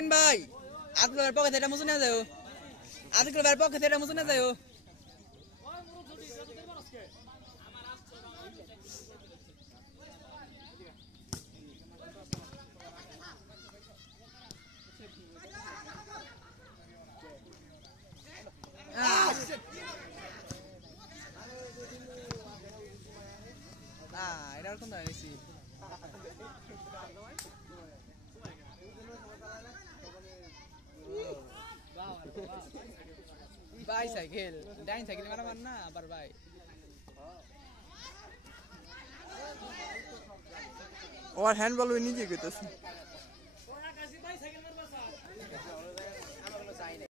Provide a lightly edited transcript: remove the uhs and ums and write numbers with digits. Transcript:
রহিন ভাই আজকের পকেটে এটা মুছে না যাও আজকের পকেটে এটা মুছে না যাও এটা আর কোন দাঁড়িয়েছি ভাই সাইকেল ডাইন সাইকেল মারাবার না আবার ভাই ওর হ্যান্ডবল ওই নিজে করতেছে